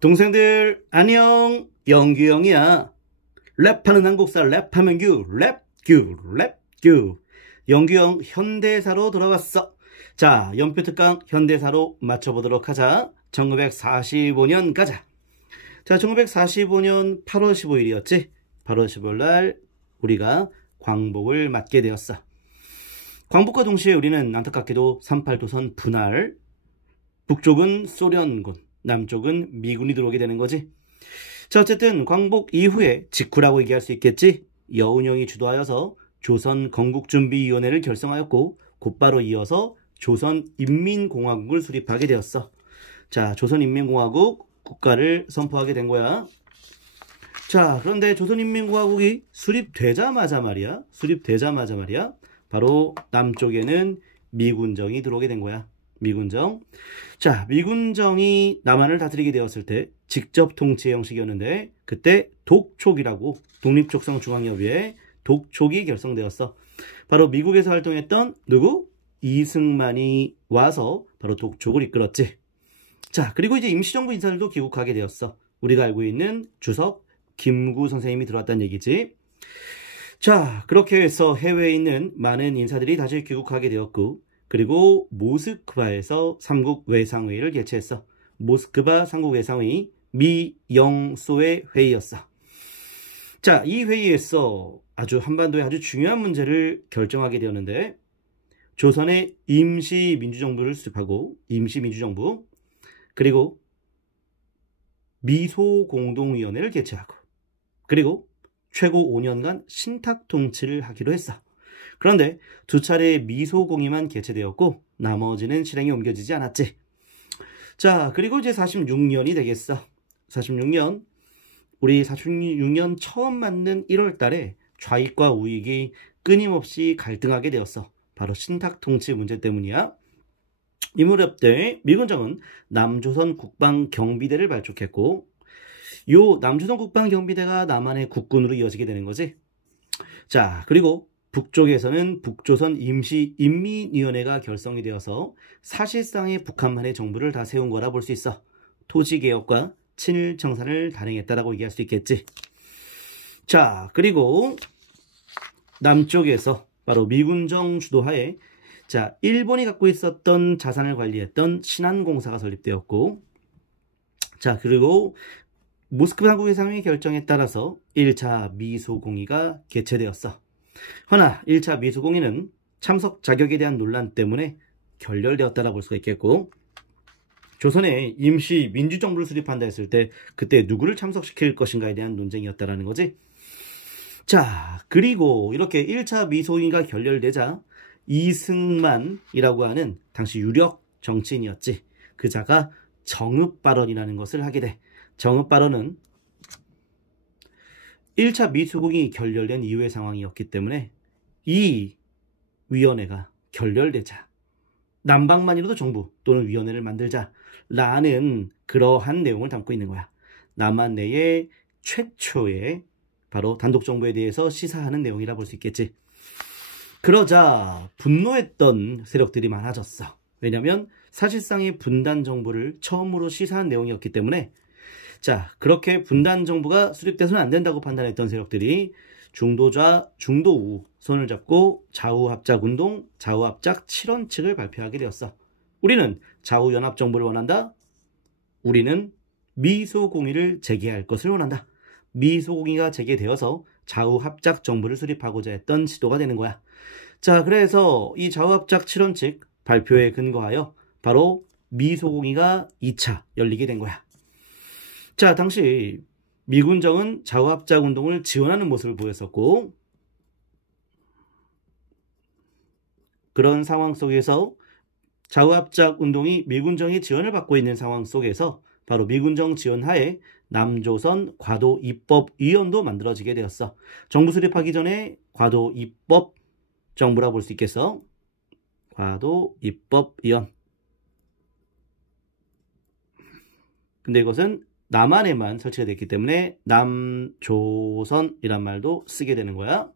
동생들 안녕, 영규형이야. 랩하는 한국사 랩하면 랩규. 영규형 현대사로 돌아왔어. 자, 연표 특강 현대사로 맞춰보도록 하자. 1945년 가자. 자, 1945년 8월 15일이었지. 8월 15일 날 우리가 광복을 맞게 되었어. 광복과 동시에 우리는 안타깝게도 38도선 분할, 북쪽은 소련군, 남쪽은 미군이 들어오게 되는 거지. 자, 어쨌든 광복 이후에 직후라고 얘기할 수 있겠지. 여운형이 주도하여서 조선건국준비위원회를 결성하였고 곧바로 이어서 조선인민공화국을 수립하게 되었어. 자, 조선인민공화국 국가를 선포하게 된 거야. 자, 그런데 조선인민공화국이 수립되자마자 말이야, 바로 남쪽에는 미군정이 들어오게 된 거야. 미군정. 자, 미군정이 남한을 다스리게 되었을 때 직접 통치 형식이었는데 그때 독촉이라고, 독립족성중앙협의회 독촉이 결성되었어. 바로 미국에서 활동했던 누구? 이승만이 와서 바로 독촉을 이끌었지. 자, 그리고 이제 임시정부 인사들도 귀국하게 되었어. 우리가 알고 있는 주석 김구 선생님이 들어왔다는 얘기지. 자, 그렇게 해서 해외에 있는 많은 인사들이 다시 귀국하게 되었고, 그리고 모스크바에서 삼국 외상회의를 개최했어. 모스크바 삼국 외상회의 미영소의 회의였어. 자, 이 회의에서 한반도의 아주 중요한 문제를 결정하게 되었는데, 조선의 임시민주정부를 수립하고, 임시민주정부, 그리고 미소공동위원회를 개최하고, 그리고 최고 5년간 신탁통치를 하기로 했어. 그런데 두 차례의 미소공의만 개최되었고 나머지는 실행에 옮겨지지 않았지. 자, 그리고 이제 46년이 되겠어. 46년, 우리 46년 처음 맞는 1월 달에 좌익과 우익이 끊임없이 갈등하게 되었어. 바로 신탁통치 문제 때문이야. 이 무렵 때 미군정은 남조선 국방경비대를 발족했고, 요 남조선 국방경비대가 남한의 국군으로 이어지게 되는 거지. 자, 그리고 북쪽에서는 북조선 임시인민위원회가 결성이 되어서 사실상의 북한만의 정부를 다 세운 거라 볼 수 있어. 토지개혁과 친일청산을 단행했다라고 얘기할 수 있겠지. 자, 그리고 남쪽에서 바로 미군정 주도하에 자, 일본이 갖고 있었던 자산을 관리했던 신한공사가 설립되었고, 자, 그리고 모스크바 한국회상회의 결정에 따라서 1차 미소공의가 개최되었어. 허나 1차 미소공의는 참석 자격에 대한 논란 때문에 결렬되었다라 볼 수가 있겠고, 조선에 임시 민주정부를 수립한다 했을 때 그때 누구를 참석시킬 것인가에 대한 논쟁이었다라는 거지. 자, 그리고 이렇게 1차 미소공의가 결렬되자 이승만이라고 하는 당시 유력 정치인이었지. 그 자가 정읍발언이라는 것을 하게 돼. 정읍발언은 1차 미소공이 결렬된 이후의 상황이었기 때문에 이 위원회가 결렬되자 남방만이라도 정부 또는 위원회를 만들자라는 그러한 내용을 담고 있는 거야. 남한 내의 최초의 바로 단독정부에 대해서 시사하는 내용이라 볼 수 있겠지. 그러자 분노했던 세력들이 많아졌어. 왜냐하면 사실상의 분단 정부를 처음으로 시사한 내용이었기 때문에, 자, 그렇게 분단 정부가 수립돼서는 안 된다고 판단했던 세력들이 중도좌, 중도우 손을 잡고 좌우합작운동, 좌우합작 7원칙을 발표하게 되었어. 우리는 좌우연합정부를 원한다. 우리는 미소공의를 재개할 것을 원한다. 미소공의가 재개되어서 좌우합작 정부를 수립하고자 했던 시도가 되는 거야. 자, 그래서 이 좌우합작 7원칙 발표에 근거하여 바로 미소공의가 2차 열리게 된 거야. 자, 당시 미군정은 좌우합작 운동을 지원하는 모습을 보였었고, 그런 상황 속에서 좌우합작 운동이 미군정의 지원을 받고 있는 상황 속에서 바로 미군정 지원하에 남조선 과도입법위원도 만들어지게 되었어. 정부 수립하기 전에 과도입법 정부라 볼 수 있겠어. 과도입법위원. 근데 이것은 남한에만 설치가 됐기 때문에 남조선이란 말도 쓰게 되는 거야.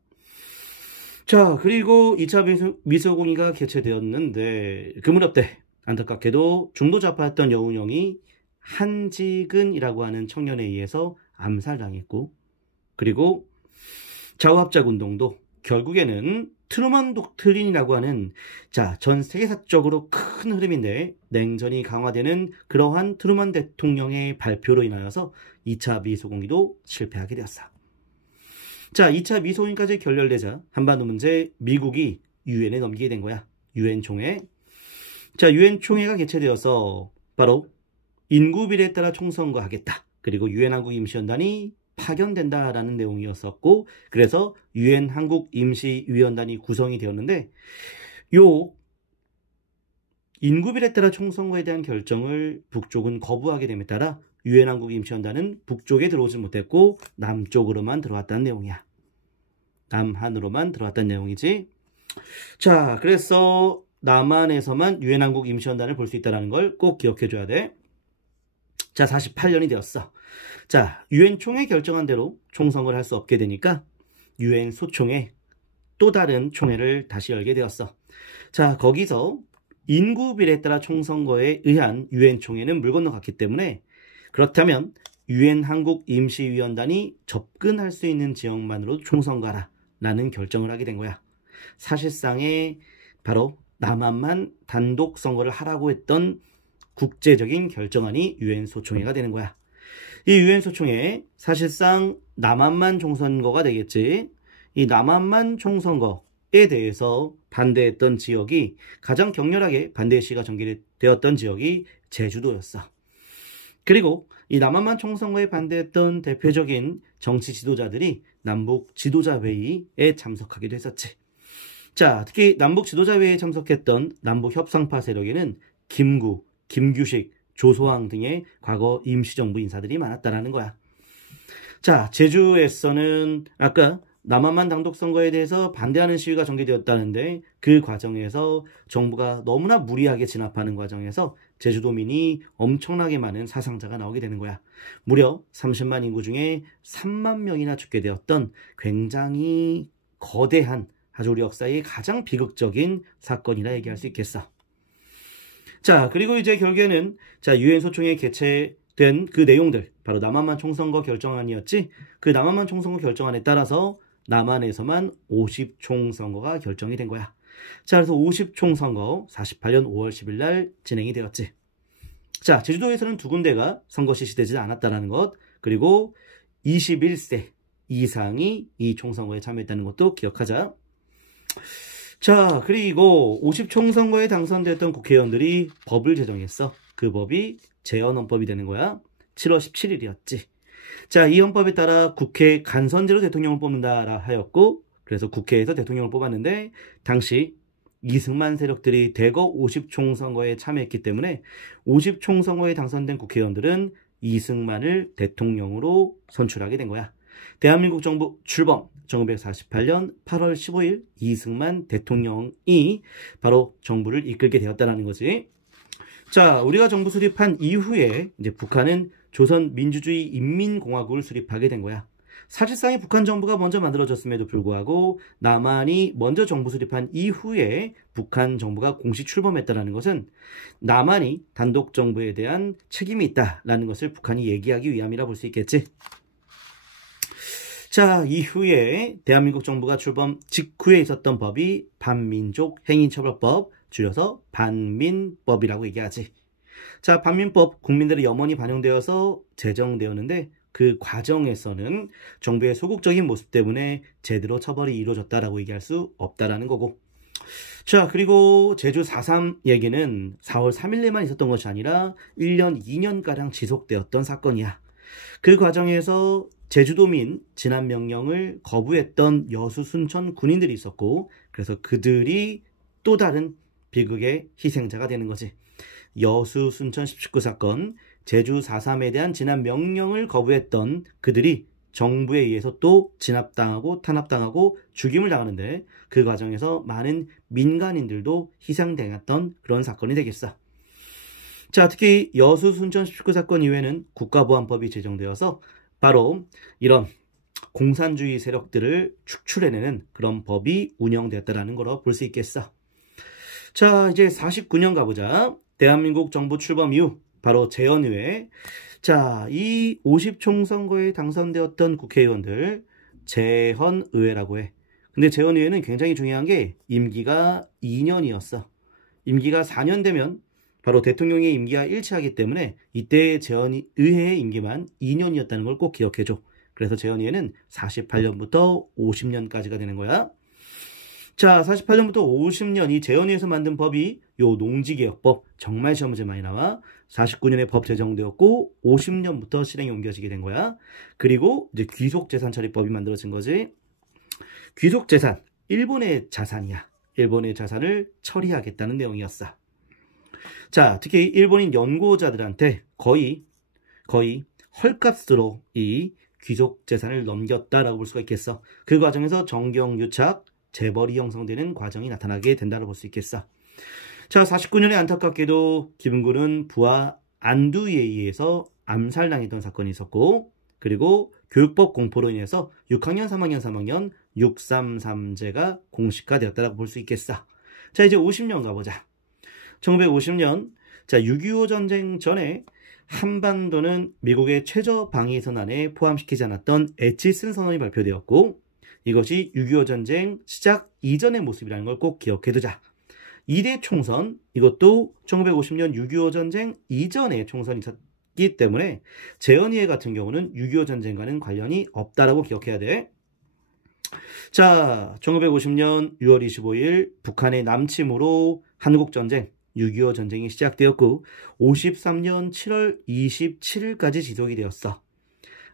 자, 그리고 2차 미소공의가 개최되었는데 그 무렵 때 안타깝게도 중도좌파였던 여운형이 한지근이라고 하는 청년에 의해서 암살당했고, 그리고 자우합작 운동도 결국에는 트루먼 독트린이라고 하는 전 세계사적으로 큰 흐름인데 냉전이 강화되는 그러한 트루먼 대통령의 발표로 인하여서 2차 미소공기도 실패하게 되었어. 2차 미소공기까지 결렬되자 한반도 문제 미국이 유엔에 넘기게 된 거야. 유엔 총회. 유엔 총회가 개최되어서 바로 인구 비례에 따라 총선거하겠다. 그리고 유엔 한국 임시연단이 파견된다라는 내용이었었고, 그래서 유엔 한국 임시위원단이 구성이 되었는데, 요 인구 비례에 따라 총선거에 대한 결정을 북쪽은 거부하게 됨에 따라 유엔 한국 임시연단은 북쪽에 들어오지 못했고 남쪽으로만 들어왔다는 내용이야. 남한으로만 들어왔다는 내용이지. 그래서 남한에서만 유엔 한국 임시연단을 볼 수 있다는 걸 꼭 기억해 줘야 돼. 48년이 되었어. 유엔 총회 결정한 대로 총선거를 할 수 없게 되니까 유엔 소총회, 또 다른 총회를 다시 열게 되었어. 거기서 인구 비례에 따라 총선거에 의한 유엔 총회는 물 건너갔기 때문에, 그렇다면 유엔 한국 임시위원단이 접근할 수 있는 지역만으로 총선거하라 라는 결정을 하게 된 거야. 사실상의 바로 남한만 단독 선거를 하라고 했던 국제적인 결정안이 유엔 소총회가 되는 거야. 이 유엔 소총회, 사실상 남한만 총선거가 되겠지. 이 남한만 총선거에 대해서 반대했던 지역이, 가장 격렬하게 반대 시위가 전개되었던 지역이 제주도였어. 그리고 이 남한만 총선거에 반대했던 대표적인 정치 지도자들이 남북 지도자회의에 참석하기도 했었지. 특히 남북 지도자회의에 참석했던 남북 협상파 세력에는 김구, 김규식, 조소왕 등의 과거 임시정부 인사들이 많았다라는 거야. 제주에서는 아까 남한만 단독선거에 대해서 반대하는 시위가 전개되었다는데, 그 과정에서 정부가 너무나 무리하게 진압하는 과정에서 제주도민이 엄청나게 많은 사상자가 나오게 되는 거야. 무려 30만 인구 중에 3만 명이나 죽게 되었던 굉장히 거대한, 아주 우리 역사의 가장 비극적인 사건이라 얘기할 수 있겠어. 그리고 이제 결국에는 유엔 소총회 개최된 그 내용들, 바로 남한만 총선거 결정안이었지. 그 남한만 총선거 결정안에 따라서 남한에서만 50총선거가 결정이 된 거야. 그래서 50총선거 48년 5월 10일 날 진행이 되었지. 제주도에서는 2군데가 선거 실시되지 않았다는 것, 그리고 21세 이상이 이 총선거에 참여했다는 것도 기억하자. 그리고 50총선거에 당선됐던 국회의원들이 법을 제정했어. 그 법이 재헌헌법이 되는 거야. 7월 17일이었지. 이 헌법에 따라 국회 간선제로 대통령을 뽑는다 하였고, 그래서 국회에서 대통령을 뽑았는데, 당시 이승만 세력들이 대거 50총선거에 참여했기 때문에 50총선거에 당선된 국회의원들은 이승만을 대통령으로 선출하게 된 거야. 대한민국 정부 출범 1948년 8월 15일 이승만 대통령이 바로 정부를 이끌게 되었다는 거지. 우리가 정부 수립한 이후에 이제 북한은 조선민주주의 인민공화국을 수립하게 된 거야. 사실상의 북한 정부가 먼저 만들어졌음에도 불구하고 남한이 먼저 정부 수립한 이후에 북한 정부가 공식 출범했다는 것은 남한이 단독 정부에 대한 책임이 있다라는 것을 북한이 얘기하기 위함이라 볼 수 있겠지. 이후에 대한민국 정부가 출범 직후에 있었던 법이 반민족 행위처벌법, 줄여서 반민법이라고 얘기하지. 반민법, 국민들의 염원이 반영되어서 제정되었는데, 그 과정에서는 정부의 소극적인 모습 때문에 제대로 처벌이 이루어졌다라고 얘기할 수 없다라는 거고. 그리고 제주 4.3 얘기는 4월 3일에만 있었던 것이 아니라 1년, 2년가량 지속되었던 사건이야. 그 과정에서 제주도민 진압 명령을 거부했던 여수 순천 군인들이 있었고, 그래서 그들이 또 다른 비극의 희생자가 되는 거지. 여수 순천 1019 사건, 제주 4.3에 대한 진압 명령을 거부했던 그들이 정부에 의해서 또 진압당하고 탄압당하고 죽임을 당하는데, 그 과정에서 많은 민간인들도 희생당했던 그런 사건이 되겠어. 특히 여수 순천 1019 사건 이후에는 국가보안법이 제정되어서 바로 이런 공산주의 세력들을 축출해내는 그런 법이 운영되었다는 거로 볼 수 있겠어. 이제 49년 가보자. 대한민국 정부 출범 이후 바로 재헌의회. 자, 이 50총선거에 당선되었던 국회의원들 재헌의회라고 해. 근데 재헌의회는 굉장히 중요한 게 임기가 2년이었어. 임기가 4년 되면 바로 대통령의 임기와 일치하기 때문에 이때 재헌의회의 임기만 2년이었다는 걸 꼭 기억해줘. 그래서 재헌의회는 48년부터 50년까지가 되는 거야. 자, 48년부터 50년 이 재헌의회에서 만든 법이 요 농지개혁법, 정말 시험 문제 많이 나와. 49년에 법 제정되었고 50년부터 실행에 옮겨지게 된 거야. 그리고 이제 귀속재산처리법이 만들어진 거지. 귀속재산, 일본의 자산이야. 일본의 자산을 처리하겠다는 내용이었어. 자, 특히 일본인 연고자들한테 거의 헐값으로 이 귀속재산을 넘겼다라고 볼 수가 있겠어. 그 과정에서 정경유착, 재벌이 형성되는 과정이 나타나게 된다고 볼 수 있겠어. 자, 49년에 안타깝게도 기분군은 부하 안두에 의해서 암살당했던 사건이 있었고, 그리고 교육법 공포로 인해서 6학년, 3학년, 3학년 633제가 공식화되었다고 볼 수 있겠어. 자, 이제 50년 가보자. 1950년, 자, 6.25 전쟁 전에 한반도는 미국의 최저 방위선언에 포함시키지 않았던 에치슨 선언이 발표되었고, 이것이 6.25 전쟁 시작 이전의 모습이라는 걸 꼭 기억해두자. 2대 총선, 이것도 1950년 6.25 전쟁 이전의 총선이 있었기 때문에 재헌의회 같은 경우는 6.25 전쟁과는 관련이 없다라고 기억해야 돼. 자, 1950년 6월 25일 북한의 남침으로 한국전쟁, 6.25 전쟁이 시작되었고 53년 7월 27일까지 지속이 되었어.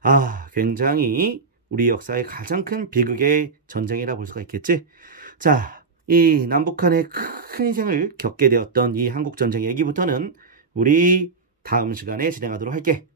아, 굉장히 우리 역사의 가장 큰 비극의 전쟁이라 볼 수가 있겠지. 자, 이 남북한의 큰 희생을 겪게 되었던 이 한국전쟁 얘기부터는 우리 다음 시간에 진행하도록 할게.